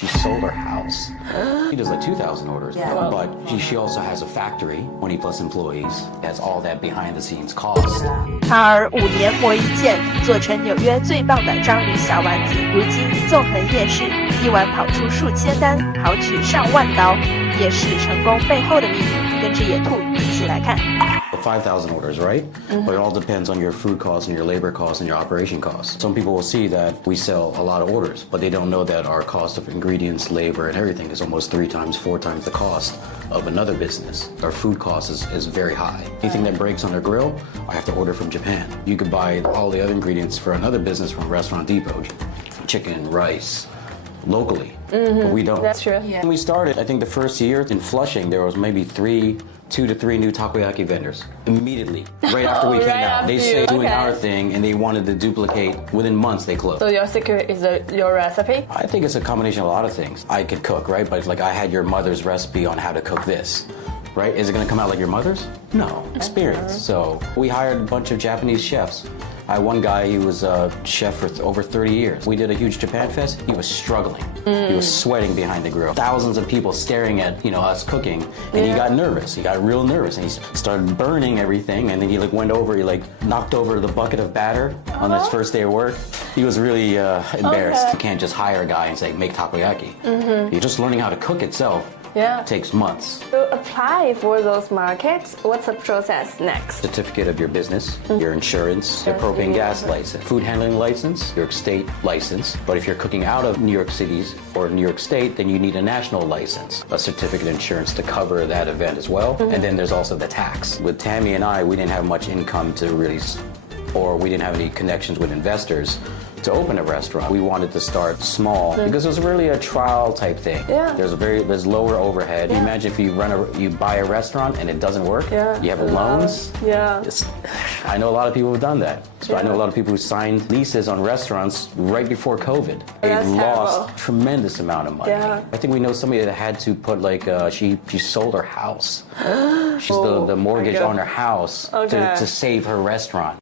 She sold her house. She does like 2,000 orders, but she also has a factory, 20 plus employees. Has all that behind the scenes cost. 卡尔5年磨一剑，做成纽约最棒的章鱼小丸子。如今纵横夜市，一碗跑出数千单，豪取上万刀。夜市成功背后的秘密，跟着野兔一起来看。5,000 orders, right? But it all depends on your food costs and your labor costs and your operation costs. Some people will see that we sell a lot of orders, but they don't know that our cost of ingredients, labor, and everything is almost 3 times, 4 times the cost of another business. Our food cost is very high. Anything that breaks on a grill, I have to order from Japan. You could buy all the other ingredients for another business from Restaurant Depot, chicken, rice, locally, but we don't. That's true. When we started, I think the first year in Flushing, there was maybe 2 to 3 new takoyaki vendors immediately, right after we came out. They started doing our thing and they wanted to duplicate. Within months, they closed. So your secret is your recipe? I think it's a combination of a lot of things. I could cook, right? But it's like I had your mother's recipe on how to cook this, right? Is it going to come out like your mother's? No, experience. So we hired a bunch of Japanese chefs. I had one guy, he was a chef for over 30 years. We did a huge Japan Fest. He was struggling. He was sweating behind the grill. Thousands of people staring at, us cooking. And he got nervous. He got real nervous. And he started burning everything. And then he went over, he knocked over the bucket of batter on his first day of work. He was really embarrassed. You can't just hire a guy and say, make takoyaki. You're just learning how to cook itself. Takes months. To apply for those markets, what's the process next? Certificate of your business, your insurance, your propane gas license, food handling license, New York State license. But if you're cooking out of New York City or New York State, then you need a national license, a certificate of insurance to cover that event as well. And then there's also the tax. With Tammy and I, we didn't have much income to really, or we didn't have any connections with investors to open a restaurant. We wanted to start small because it was really a trial type thing. There's lower overhead. Imagine if you buy a restaurant and it doesn't work. You have loans. I know a lot of people who've done that. So I know a lot of people who signed leases on restaurants right before COVID. They lost tremendous amount of money. I think we know somebody that had to put she sold her house. She's the mortgage on her house to save her restaurant.